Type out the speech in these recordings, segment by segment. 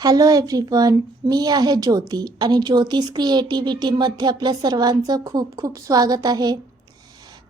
Hello everyone मी आहे ज्योती आणि ज्योतिष क्रिएटिव्हिटीमध्ये आपल्या सर्वांचं खूप खूप स्वागत आहे.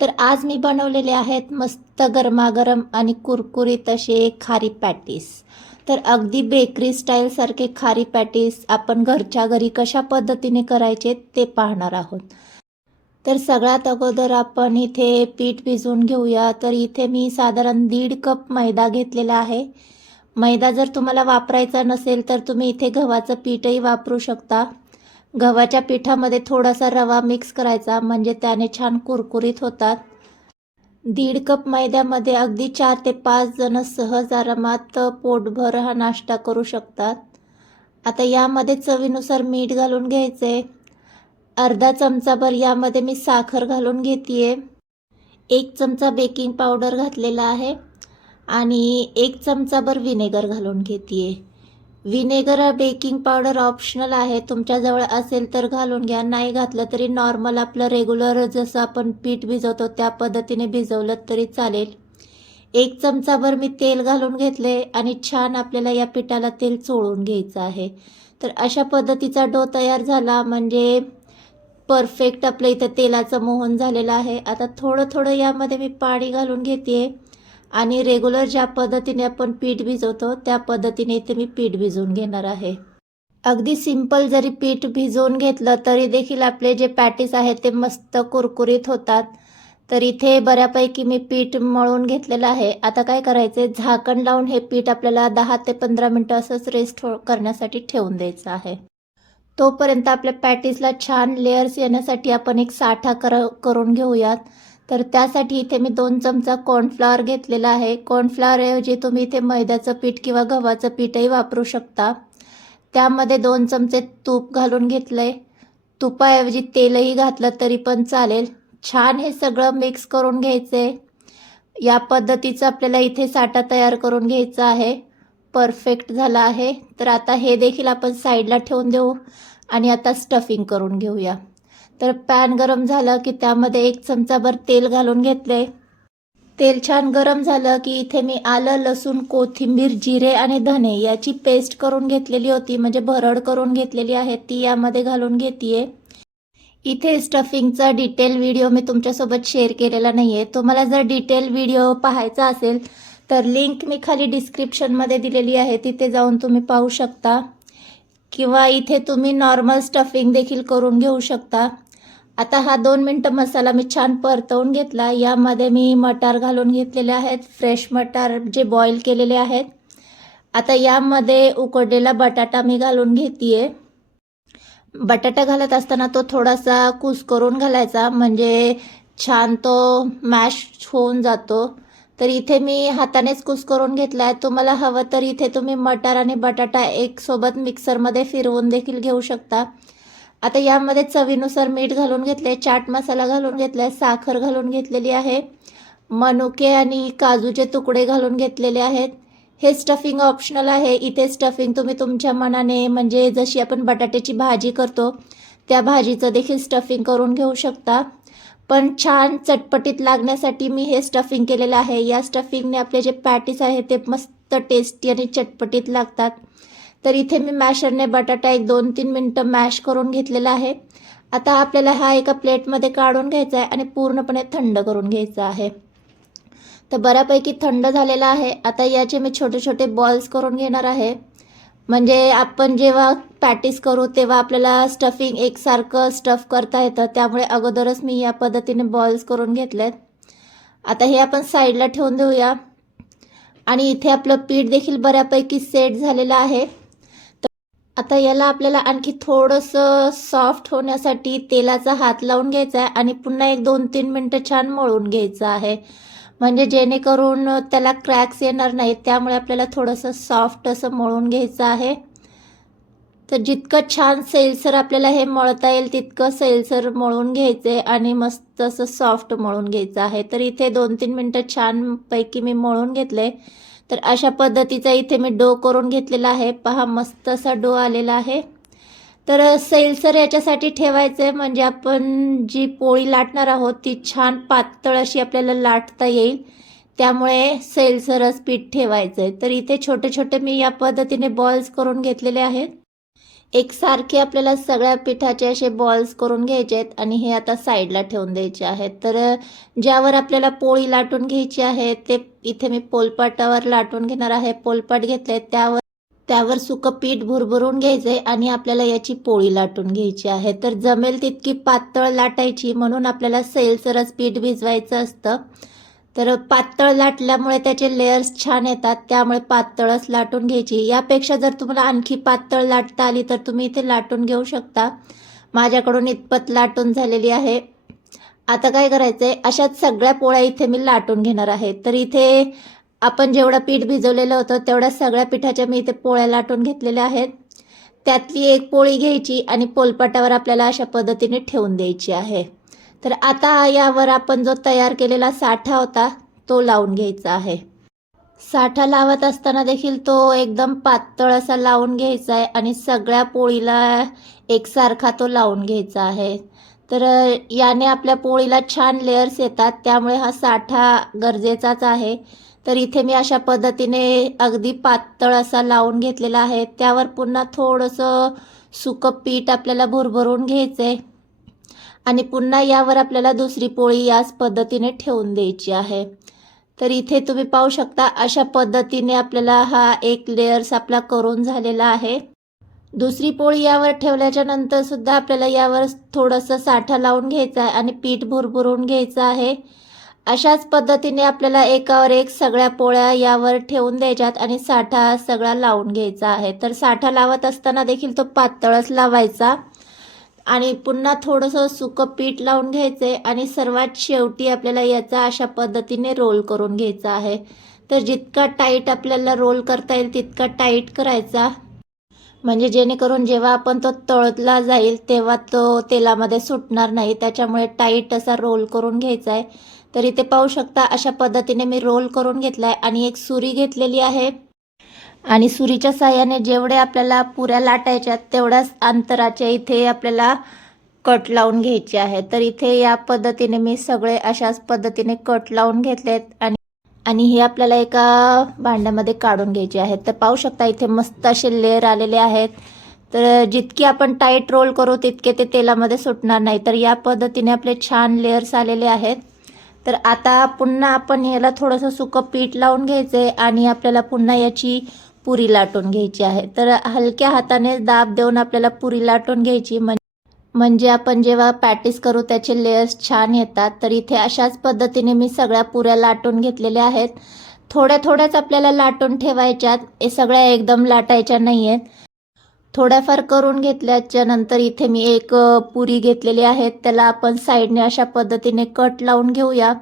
तर आज मी बनवलेले आहेत मस्त गरमागरम आणि कुरकुरीत असे खारी पॅटीस. तर अगदी बेकरी स्टाईलसारखे खारी पॅटीस आपण घरच्या घरी कशा पद्धतीने करायचे ते पाहणार आहोत. तर सगळ्यात अगोदर आपण इथे पीठ भिजवून घेऊया. तर इथे मी साधारण दीड कप मैदा घेतलेला आहे. मैदा जर तुम्हाला वापरायचा नसेल तर तुम्ही इथे गव्हाचं पीठही वापरू शकता. गव्हाच्या पिठामध्ये थोडासा रवा मिक्स करायचा म्हणजे त्याने छान कुरकुरीत होतात. दीड कप मैद्यामध्ये अगदी चार ते पाच जण सहज आरामात पोटभर हा नाश्ता करू शकतात. आता यामध्ये चवीनुसार मीठ घालून घ्यायचे. अर्धा चमचाभर यामध्ये मी साखर घालून घेते एक चमचा बेकिंग पावडर घातलेला आहे. आणि एक चमचाभर विनेगर घालून घेते विनेगर बेकिंग पावडर ऑप्शनल आहे. तुमच्याजवळ असेल तर घालून घ्या. नाही घातलं तरी नॉर्मल आपलं रेग्युलर जसं आपण पीठ भिजवतो त्या पद्धतीने भिजवलं तरी चालेल. एक चमचाभर मी तेल घालून घेतले आणि छान आपल्याला या पिठाला तेल चोळून घ्यायचं आहे. तर अशा पद्धतीचा डो तयार झाला म्हणजे परफेक्ट आपलं इथं तेलाचं मोहन झालेलं आहे. आता थोडं थोडं यामध्ये मी पाणी घालून घेते आणि रेग्युलर ज्या पद्धतीने आपण पीठ भिजवतो त्या पद्धतीने इथे मी पीठ भिजवून घेणार आहे. अगदी सिंपल जरी पीठ भिजवून घेतलं तरी देखील आपले जे पॅटीस आहेत ते मस्त कुरकुरीत होतात. तर इथे बऱ्यापैकी मी पीठ मळून घेतलेलं आहे. आता काय करायचं झाकण लावून हे पीठ आपल्याला दहा ते पंधरा मिनटं असंच रेस्ट हो- करण्यासाठी ठेवून द्यायचं आहे. तोपर्यंत आपल्या पॅटीसला छान लेअर्स येण्यासाठी आपण एक साठा कर करून घेऊयात. तर त्यासाठी इथे मी दोन चमचा कॉर्नफ्लॉवर घेतलेला आहे. कॉर्नफ्लॉवरऐवजी तुम्ही इथे मैद्याचं पीठ किंवा गव्हाचं पीठही वापरू शकता. त्यामध्ये दोन चमचे तूप घालून घेतलं आहे तुपाऐवजी तेलही घातलं तरी पण चालेल. छान हे सगळं मिक्स करून घ्यायचं आहे या पद्धतीचं आपल्याला इथे साठा तयार करून घ्यायचा आहे. परफेक्ट झाला आहे. तर आता हे देखील आपण साईडला ठेवून देऊ आणि आता स्टफिंग करून घेऊया. तर पॅन गरम झालं की त्यामध्ये एक चमचाभर तेल घालून घेतले. तेल छान गरम झालं की इथे मी आलं लसूण कोथिंबीर जिरे आणि धने याची पेस्ट करून घेतलेली होती. म्हणजे भरड करून घेतलेली आहे ती यामध्ये घालून घेते इथे स्टफिंगचा डिटेल व्हिडिओ मी तुमच्यासोबत शेअर केलेला नाही आहे तुम्हाला जर डिटेल व्हिडिओ पाहायचा असेल तर लिंक मी खाली डिस्क्रिप्शनमध्ये दिलेली आहे. तिथे जाऊन तुम्ही पाहू शकता. किंवा इथे तुम्ही नॉर्मल स्टफिंग देखील करून घेऊ शकता. आता हा दोन मिनटं मसाला मी छान परतवून घेतला. यामध्ये मी मटार घालून घेतलेले आहेत. फ्रेश मटार जे बॉईल केलेले आहेत. आता यामध्ये उकडलेला बटाटा मी घालून घेते बटाटा घालत असताना तो थोडासा कुस करून घालायचा. म्हणजे छान तो मॅश होऊन जातो. तर इथे मी हातानेच कुस करून घेतला आहे तुम्हाला हवं तर इथे तुम्ही मटार आणि बटाटा एकसोबत मिक्सरमध्ये फिरवून देखील घेऊ शकता. आता यामध्ये चवीनुसार मीठ घालून घेतले चाट मसाला घालून घेतला साखर घालून घेतलेली आहे मनुके आणि काजूचे तुकडे घालून घेतलेले आहेत. हे स्टफिंग ऑप्शनल आहे. इथे स्टफिंग तुम्ही तुमच्या मनाने म्हणजे जशी आपण बटाट्याची भाजी करतो त्या भाजीचं देखील स्टफिंग करून घेऊ शकता. पण छान चटपटीत लागण्यासाठी मी हे स्टफिंग केलेलं आहे. या स्टफिंगने आपले जे पॅटीस आहे ते मस्त टेस्टी आणि चटपटीत लागतात. तर इथे मी मॅशरने बटाटा एक दोन तीन मिनटं मॅश करून घेतलेला आहे. आता आपल्याला हा एका प्लेटमध्ये काढून घ्यायचा आहे आणि पूर्णपणे थंड करून घ्यायचा आहे. तर बऱ्यापैकी थंड झालेला आहे. आता याचे मी छोटे छोटे बॉल्स करून घेणार आहे. म्हणजे आपण जेव्हा पॅटीस करू तेव्हा आपल्याला स्टफिंग एकसारखं स्टफ करता येतं. त्यामुळे अगोदरच मी या पद्धतीने बॉल्स करून घेतलेत. आता हे आपण साईडला ठेवून देऊया. आणि इथे आपलं पीठ देखील बऱ्यापैकी सेट झालेलं आहे. आता याला आपल्याला आणखी थोडंसं सॉफ्ट होण्यासाठी तेलाचा हात लावून घ्यायचा आहे आणि पुन्हा एक दोन तीन मिनटं छान मळून घ्यायचं आहे. म्हणजे जेणेकरून त्याला क्रॅक्स येणार नाहीत त्यामुळे आपल्याला थोडंसं सॉफ्ट असं मळून घ्यायचं आहे. तर जितकं छान सैलसर आपल्याला हे मळता येईल तितकं सैलसर मळून घ्यायचं आहे आणि मस्त असं सॉफ्ट मळून घ्यायचं आहे. तर इथे दोन तीन मिनटं छानपैकी मी मळून घेतले तर अशा पद्धतीचा इथे मी डो करून घेतलेला आहे. पहा मस्त असा डो आलेला आहे. तर सैलसर याच्यासाठी ठेवायचं आहे म्हणजे आपण जी पोळी लाटणार आहोत ती छान पातळ अशी आपल्याला लाटता येईल. त्यामुळे सैलसरच पीठ ठेवायचं आहे तर इथे छोटे छोटे मी या पद्धतीने बॉल्स करून घेतलेले आहेत. एकसारखे आपल्याला सगळ्या पिठाचे असे बॉल्स करून घ्यायचे आहेत आणि हे आता साईडला ठेवून द्यायचे आहेत. तर ज्यावर आपल्याला पोळी लाटून घ्यायची आहे ते इथे मी पोलपाटावर लाटून घेणार आहे. पोलपाट घेतले त्यावर त्यावर सुकं पीठ भुरभुरून घ्यायचं आहे आणि आपल्याला याची पोळी लाटून घ्यायची आहे. तर जमेल तितकी पातळ लाटायची म्हणून आपल्याला सैलसरच पीठ भिजवायचं असतं. तर पातळ लाटल्यामुळे त्याचे लेयर्स छान येतात त्यामुळे पातळच लाटून घ्यायची. यापेक्षा जर तुम्हाला आणखी पातळ लाटता आली तर तुम्ही इथे लाटून घेऊ शकता. माझ्याकडून इतपत लाटून झालेली आहे. आता काय करायचं आहे अशाच सगळ्या पोळ्या इथे मी लाटून घेणार आहे. तर इथे आपण जेवढं पीठ भिजवलेलं होतं तेवढ्या सगळ्या पिठाच्या मी इथे पोळ्या लाटून घेतलेल्या आहेत. त्यातली एक पोळी घ्यायची आणि पोलपाटावर आपल्याला अशा पद्धतीने ठेवून द्यायची आहे. तर आता यावर आपण जो तयार केलेला साठा होता तो लावून घ्यायचा आहे. साठा लावत असताना देखील तो एकदम पातळ असा लावून घ्यायचा आहे आणि सगळ्या पोळीला एकसारखा तो लावून घ्यायचा आहे. तर याने आपल्या पोळीला छान लेअर्स येतात त्यामुळे हा साठा गरजेचाच आहे. तर इथे मी अशा पद्धतीने अगदी पातळ असा लावून घेतलेला आहे. त्यावर पुन्हा थोडंसं सुकं पीठ आपल्याला भुरभरून घ्यायचं आहे आणि पुन्हा यावर आपल्याला दुसरी पोळी याच पद्धतीने ठेवून द्यायची आहे. तर इथे तुम्ही पाहू शकता अशा पद्धतीने आपल्याला हा एक लेअर्स आपला करून झालेला आहे. दुसरी पोळी यावर ठेवल्याच्या नंतर सुद्धा आपल्याला यावर थोडंसं साठा लावून घ्यायचा आहे आणि पीठ भुरभुरून घ्यायचं आहे. अशाच पद्धतीने आपल्याला एकावर एक सगळ्या पोळ्या यावर ठेवून द्यायच्यात आणि साठा सगळा लावून घ्यायचा आहे. तर साठा लावत असताना देखील तो पातळच लावायचा. आणि पुन्हा थोडंसं सुकं पीठ लावून घ्यायचं आहे आणि सर्वात शेवटी आपल्याला याचा अशा पद्धतीने रोल करून घ्यायचा आहे. तर जितका टाईट आपल्याला रोल करता येईल तितका टाईट करायचा. म्हणजे जेणेकरून जेव्हा आपण तो तळतला जाईल तेव्हा तो तेलामध्ये सुटणार नाही. त्याच्यामुळे टाईट असा रोल करून घ्यायचा आहे. तर इथे पाहू शकता अशा पद्धतीने मी रोल करून घेतला आहे आणि एक सुरी घेतलेली आहे. आणि सुरीच्या साह्याने जेवढे आपल्याला पुऱ्या लाटायच्या तेवढ्याच अंतराच्या इथे आपल्याला कट लावून घ्यायचे आहे तर इथे या पद्धतीने मी सगळे अशाच पद्धतीने कट लावून घेतलेत आणि आणि हे आपल्याला एका भांड्यामध्ये काढून घ्यायचे आहेत. तर पाहू शकता इथे मस्त असे लेअर आलेले आहेत. तर जितकी आपण टाईट रोल करू तितके ते तेलामध्ये सुटणार नाही. तर या पद्धतीने आपले छान लेअर्स आलेले आहेत. तर आता पुन्हा आपण याला थोडंसं सुकं पीठ लावून घ्यायचं आहे आणि आपल्याला पुन्हा याची पुरी लाटून घ्यायची आहे. तर हलक्या हाताने दाब देऊन आपल्याला पुरी लाटून घ्यायची म्हणजे आपण जेव्हा पॅटिस करू त्याचे लेयर्स छान येतात. तर इथे अशाच पद्धतीने मी सगळ्या पुऱ्या लाटून घेतलेल्या आहेत. थोड्या थोड्याच आपल्याला लाटून ठेवायच्यात. हे सगळ्या एकदम लाटायच्या नाही आहेत थोड्याफार करून घेतल्याच्या नंतर इथे मी एक पुरी घेतलेली आहे. त्याला आपण साईडने अशा पद्धतीने कट लावून घेऊया.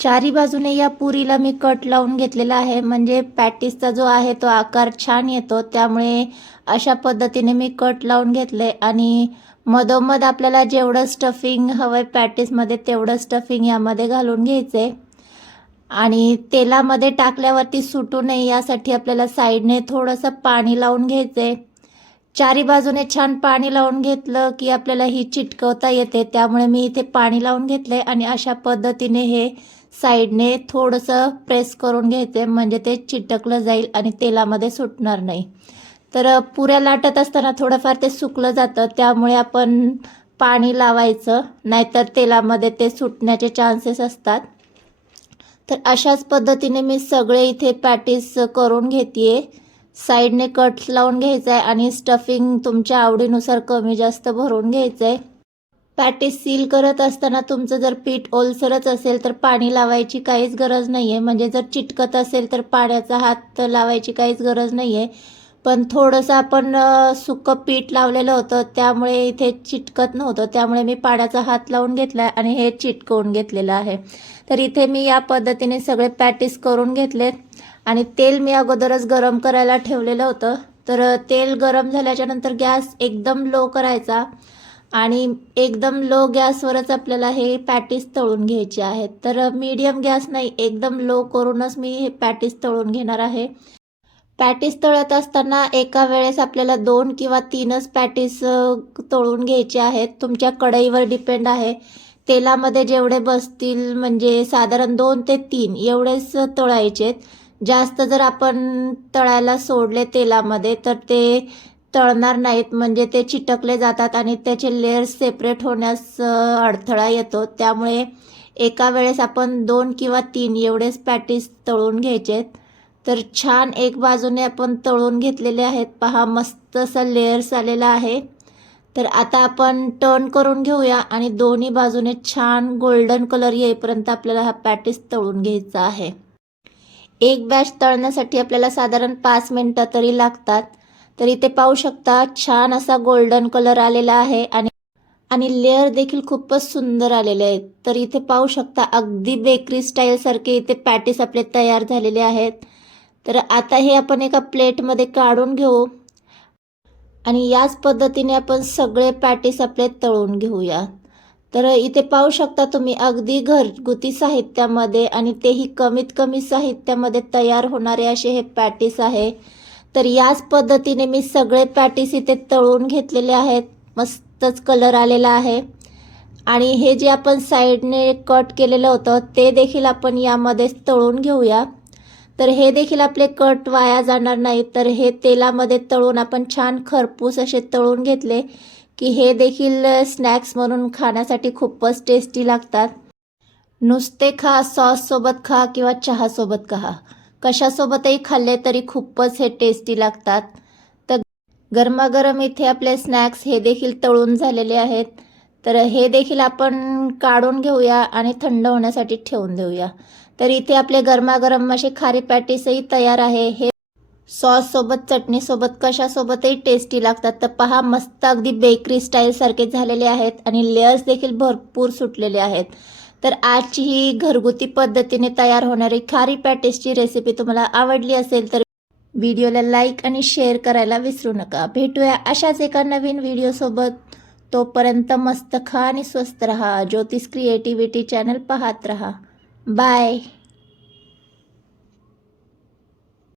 चारी बाजूने या पुरीला मी कट लावून घेतलेला आहे. म्हणजे पॅटिसचा जो आहे तो आकार छान येतो. त्यामुळे अशा पद्धतीने मी कट लावून घेतले. आणि मधोमध आपल्याला जेवढं स्टफिंग हवं आहे तेवढं स्टफिंग यामध्ये घालून घ्यायचे. आणि तेलामध्ये टाकल्यावरती सुटू नये यासाठी आपल्याला साईडने थोडंसं पाणी लावून घ्यायचे. चारी बाजूने छान पाणी लावून घेतलं की आपल्याला ही चिटकवता येते. त्यामुळे मी इथे पाणी लावून घेतले आणि अशा पद्धतीने हे साईडने थोडंसं प्रेस करून घ्यायचे म्हणजे ते चिटकलं जाईल आणि तेलामध्ये सुटणार नाही. तर पुऱ्या लाटत असताना थोडंफार ते सुकलं जातं त्यामुळे आपण पाणी लावायचं नाहीतर तेलामध्ये ते सुटण्याचे चान्सेस असतात. तर अशाच पद्धतीने मी सगळे इथे पॅटीस करून घेते साईडने कट लावून घ्यायचं आहे आणि स्टफिंग तुमच्या आवडीनुसार कमी जास्त भरून घ्यायचं आहे. पॅटीस सील करत असताना तुमचं जर पीठ ओलसरच असेल तर पाणी लावायची काहीच गरज नाही आहे म्हणजे जर चिटकत असेल तर पाण्याचा हात लावायची काहीच गरज नाही आहे पण थोडंसं आपण सुकं पीठ लावलेलं होतं त्यामुळे इथे चिटकत नव्हतं. त्यामुळे मी पाण्याचा हात लावून घेतला आहे आणि हे चिटकवून घेतलेलं आहे. तर इथे मी या पद्धतीने सगळे पॅटीस करून घेतले आणि तेल मी अगोदरच गरम करायला ठेवलेलं होतं. तर तेल गरम झाल्याच्यानंतर गॅस एकदम लो करायचा. आणि एकदम लो गॅसवरच आपल्याला हे पॅटीस तळून घ्यायचे आहेत. तर मीडियम गॅस नाही एकदम लो करूनच मी हे पॅटीस तळून घेणार आहे. पॅटीस तळत असताना एका वेळेस आपल्याला दोन किंवा तीनच पॅटीस तळून घ्यायचे आहेत. तुमच्या कढईवर डिपेंड आहे. तेलामध्ये जेवढे बसतील म्हणजे साधारण दोन ते तीन एवढेच तळायचेत. जास्त जर आपण तळायला सोडले तेलामध्ये तर ते तळणार नाहीत. म्हणजे ते चिटकले जातात आणि त्याचे लेअर्स सेपरेट होण्यास अडथळा येतो. त्यामुळे एका वेळेस आपण दोन किंवा तीन एवढेच पॅटीस तळून घ्यायचे. तर छान एक बाजूने आपण तळून घेतलेले आहेत. पहा मस्त असा लेअर्स आलेला आहे. तर आता आपण टर्न करून घेऊया आणि दोन्ही बाजूने छान गोल्डन कलर येईपर्यंत आपल्याला हा पॅटीस तळून घ्यायचा आहे. एक बॅच तळण्यासाठी आपल्याला साधारण पाच मिनटं तरी लागतात. तर इथे पाहू शकता छान असा गोल्डन कलर आलेला आहे आणि आणि लेअर देखील खूपच सुंदर आलेले आहेत. तर इथे पाहू शकता अगदी बेकरी स्टाईलसारखे इथे पॅटीस आपले तयार झालेले आहेत. तर आता हे आपण एका प्लेटमध्ये काढून घेऊ. आणि याच पद्धतीने आपण सगळे पॅटीस आपले तळून घेऊया. तर इथे पाहू शकता तुम्ही अगदी घरगुती साहित्यामध्ये आणि तेही कमीत कमी साहित्यामध्ये तयार होणारे असे हे पॅटीस आहे. तर याच पद्धतीने मी सगळे पॅटीस इथे तळून घेतलेले आहेत. मस्तच कलर आलेला आहे. आणि हे जे आपण साईडने कट केलेलं होतं ते देखील आपण यामध्येच तळून घेऊया. तर हे देखील आपले कट वाया जाणार नाही तर हे तेलामध्ये तळून आपण छान खरपूस असे तळून घेतले की हे देखील स्नॅक्स म्हणून खाण्यासाठी खूपच टेस्टी लागतात. नुसते खा सॉससोबत खा किंवा चहासोबत खा. कशासोबतही खाल्ले तरी खूपच हे टेस्टी लागतात. तर गरमागरम इथे आपले स्नॅक्स हे देखील तळून झालेले आहेत. तर हे देखील आपण काढून घेऊया आणि थंड होण्यासाठी ठेवून देऊया. तर इथे आपले गरमागरम असे खारी पॅटीसही तयार आहे. हे सॉससोबत चटणीसोबत कशासोबतही टेस्टी लागतात. तर पहा मस्त अगदी बेकरी स्टाईलसारखे झालेले आहेत आणि लेयर्स देखील भरपूर सुटलेले आहेत. तर आजची ही घरगुती पद्धतीने तयार होणारी खारी पॅटेसची रेसिपी तुम्हाला आवडली असेल तर व्हिडिओला लाईक आणि शेअर करायला विसरू नका. भेटूया अशाच एका नवीन व्हिडिओसोबत तोपर्यंत मस्त खा आणि स्वस्त रहा. ज्योतिष क्रिएटिव्हिटी चॅनल पाहत रहा. बाय